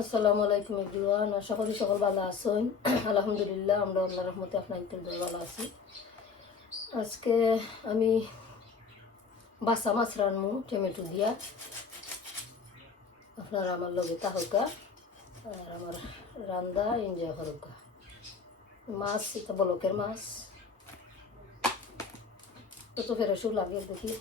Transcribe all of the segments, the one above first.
আসসালামু আলাইকুম এভরিওয়ান। আশা করি সকল ভালো আছেন। আলহামদুলিল্লাহ আমরা আল্লাহর রহমতে আপনাদের ভালো আছি। আজকে আমি বাসা মাছ রান্নু টমেটো দিয়া। আপনারা আমার লগে তাহকা আর আমার রান্দা এনজয় করুকা। মাছ এটা বলকের মাছ কত ফেরসও লাগে দেখি।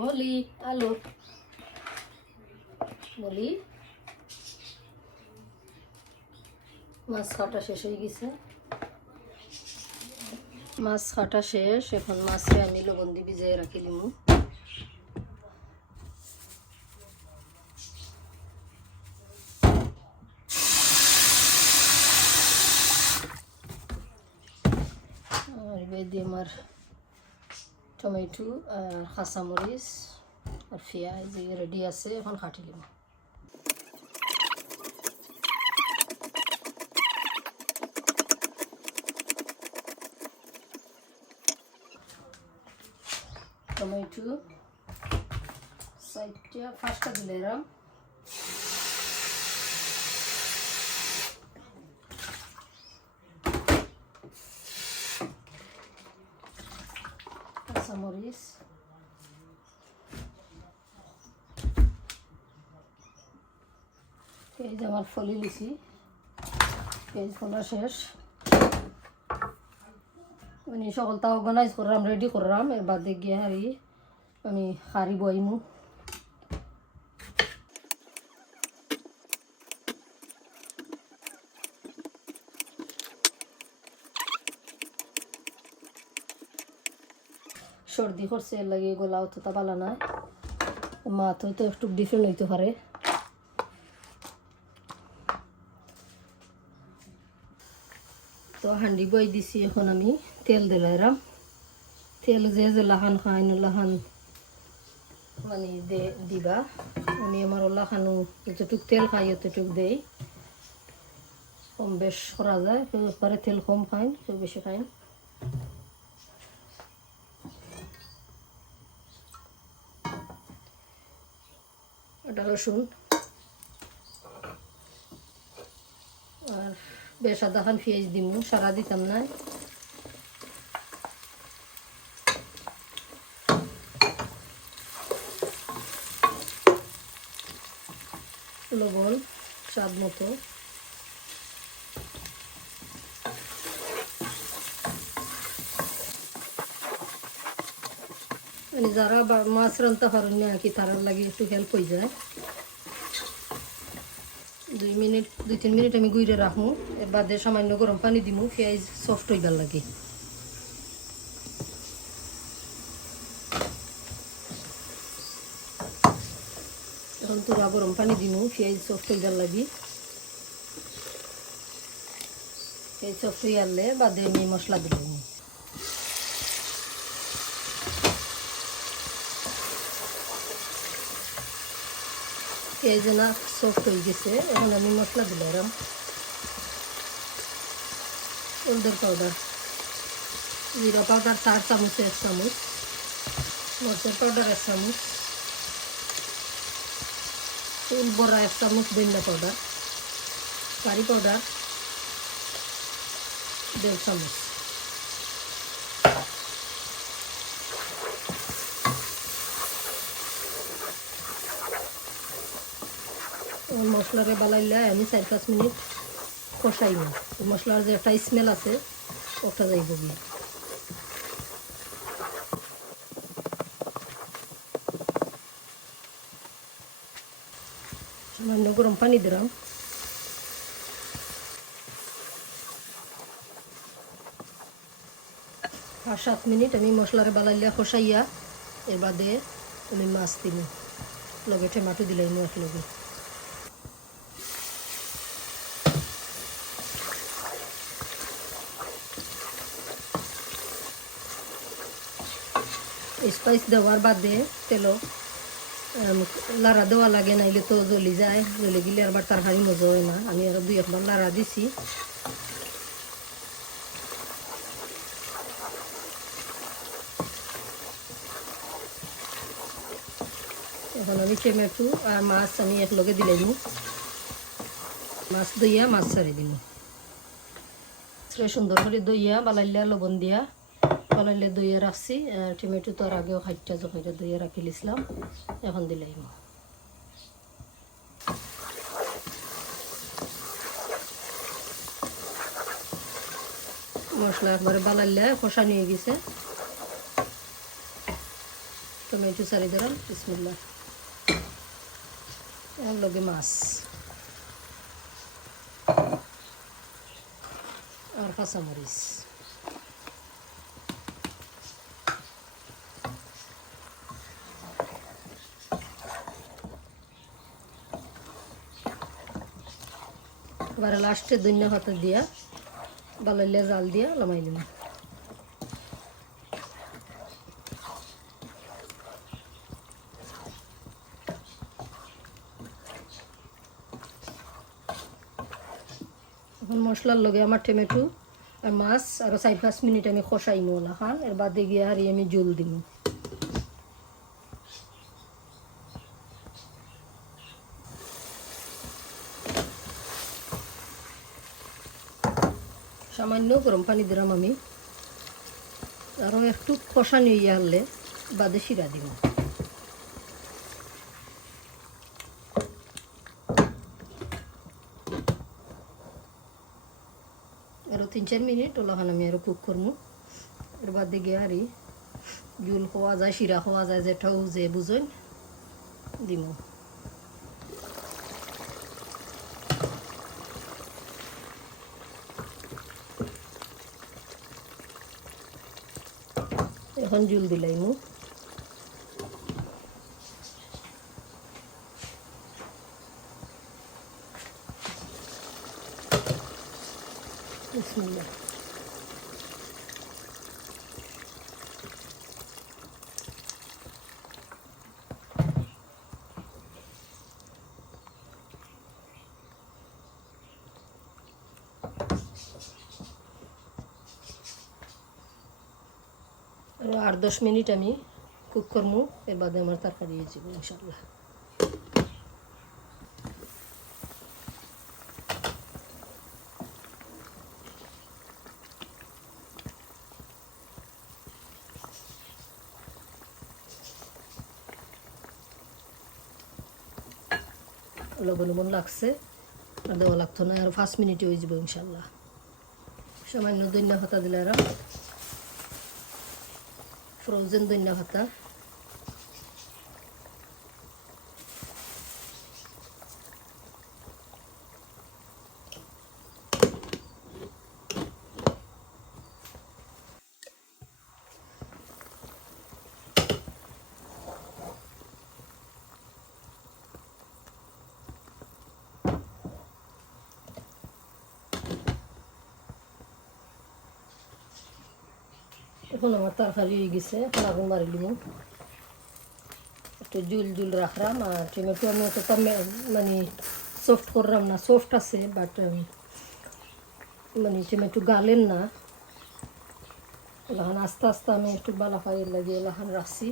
মলি আলু মলি মাছ কাটা শেষ হয়ে গেছে। মাছ কাটা শেষ, এখন মাছে আমি লবণ দিয়ে ভিজিয়ে রাখি দিমু। আর এবার দিয়ে আমার টমেটো আর কাঁচামরিচ আর পেঁয়াজ রেডি আছে, এখন কাটি নিব। টমেটো সাইডটা ফার্স্টটা দিলাম, কাঁচামরিচ পেঁয়াজ আমার ফলি লিছি, পেঁয়াজ ফলা শেষ। মানে সকলটা অর্গানাইজ করলাম, রেডি করলাম। এর বাদে গিয়ে হারি আমি হারি বইমু। সর্দি করছে, এর লাগে গলা অতটা ভালো না, মাথা হয়তো একটু ডিফারেন্ট হইতে পারে। তো হান্ডি বই দিছি, এখন আমি তেল দিলাম। তেল যে যে লাহান খাই লাহান মানে দিবা। আমি আমার লাহানো যতটুক তেল খাই অতটুক দেই, কম বেশ করা যায়। কেউ একবারে তেল কম খাই, কেউ বেশি খাই। এটা রসুন আর বেশ আধা খান পেঁয়াজ দিমু, সারা দিতাম না। লবণ স্বাদ মতো, মানে যারা মাছ রান্না পারেন না কি তার লাগে একটু হেল্প হয়ে যায়। 2-3 মিনিট আমি গুইরে রাখবো। এর বাদে সামান্য গরম পানি দিমু, পেঁয়াজ সফট হইবার লাগে। এখন তোরা গরম পানি দিমু, পেঁয়াজ সফট হইবার লাগে। পেঁয়াজ সফট হয়ে আনলে বাদে আমি মশলা দিব। পেঁয়াজ না সফট হয়ে গেছে, এখন আমি মশলা দিলাম। হলদের পাউডার, জিরা পাউডার 4 চামচ, 1 চামচ মরিচের পাউডার 1 চামচ, চুল বড়া 1 চামচ, ধনিয়া পাউডার, কারি পাউডার 1.5 চামচ। মশলারে বালাইলে আমি 4-5 মিনিট কষাই না। মশলার যে একটা স্মেল আছে ওটা যাইব গিয়ে। সামান্য গরম পানি দিলাম। 5-7 মিনিট আমি মশলারে বালাইলে কষাইয়া এর বাদে আমি মাছ দিব, লগে টমেটো দিলাম এক লগে। স্পাইস দেওয়ার বাদে তেলো লাড়া দেওয়া লাগে, নাইলে তো জ্বলি যায়, জ্বলে গেলে আবার তরকারি মজা হয় না। আমি আরো 2-1 বার লাড়া দিছি। এখন আমি টমেটো আর মাছ আমি একলগে দিলাম, মাছ দইয়া মাছ ছাড়ি দিন সুন্দর করে দইয়া বালাইলা লবণ দিয়া বালাইলে দইয়া রাখছি। টমেটো তো আর আগেও খাইটা জখাইটা দইয়া রাখি লিছিলাম, এখন দিলাই মশলা একবারে বালাইলে কষা নিয়ে গেছে। টমেটো ছাড়ি দিলাম, বিসমিল্লাহ। এর লগে মাছ আর কাঁচামরিচ, এবারে লাস্টে ধনিয়া পাতা দিয়া বালাইলে জাল দিয়া নামাই দিলাম। এখন মশলার লগে আমার টমেটো আর মাছ আরো 4-5 মিনিট আমি কষাই নিব না খান। এর বাদে গিয়ে আর আমি জল দিব। সামান্য গরম পানি দিলাম আমি, আরো একটু কষানি ইয়ে হলে বাদে শিরা দিব। আরো 3-4 মিনিট ওলাখান আমি আরো কুক করবো। এর বাদে গিয়ে আর জুল খাওয়া যায়, শিরা খাওয়া যায়, যেটাও যে বুঝেন দিব। এখন জুল দিলাইমু। বিসমিল্লাহ। আর 8-10 মিনিট আমি কুক করবো। এর বাদে আমার তরকারি হয়ে যাবে ইনশাআল্লাহ। লবণ লাগছে, আর দেওয়া লাগতো না, আর 5 মিনিটে হয়ে যাবে ইনশাআল্লাহ। সামান্য ধনিয়া পাতা দিলে আর ফ্রোজেন ধনিয়া পাতা, এখন আমার তরকারি হয়ে গেছে। এখন আগুন মারি দিব, একটু জুল জুল রাখলাম। আর টমেটো আমি অতটা মানে সফট করলাম না, সফট আছে বাট মানে টমেটো গালেন না। এখন আস্তে আস্তে আমি একটু বালা ফাইল লাগিয়ে এখন রাখছি।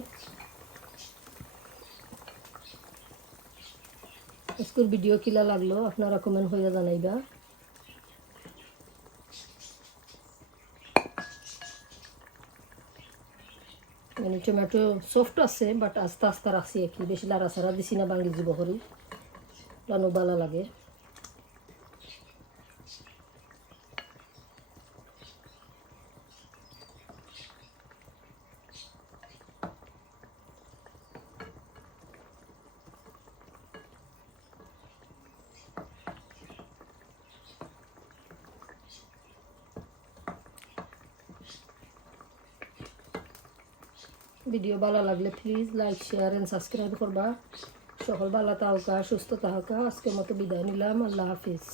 আজকের ভিডিও কিলা লাগলো আপনারা কমেন্ট হয়ে জানাইবা। মানে টমেটো সফট আছে বাট আস্তে আস্তে রাখছি, একটু বেশি লাড়াচাড়া দিছি না, ভাঙি যাব করি রানো বালা লাগে। ভিডিও ভালো লাগলে please like share and subscribe করবা। সকল ভালো থাকা, সুস্থ থাকা। আজকের মতো বিদায় নিলাম। আল্লাহ হাফিজ।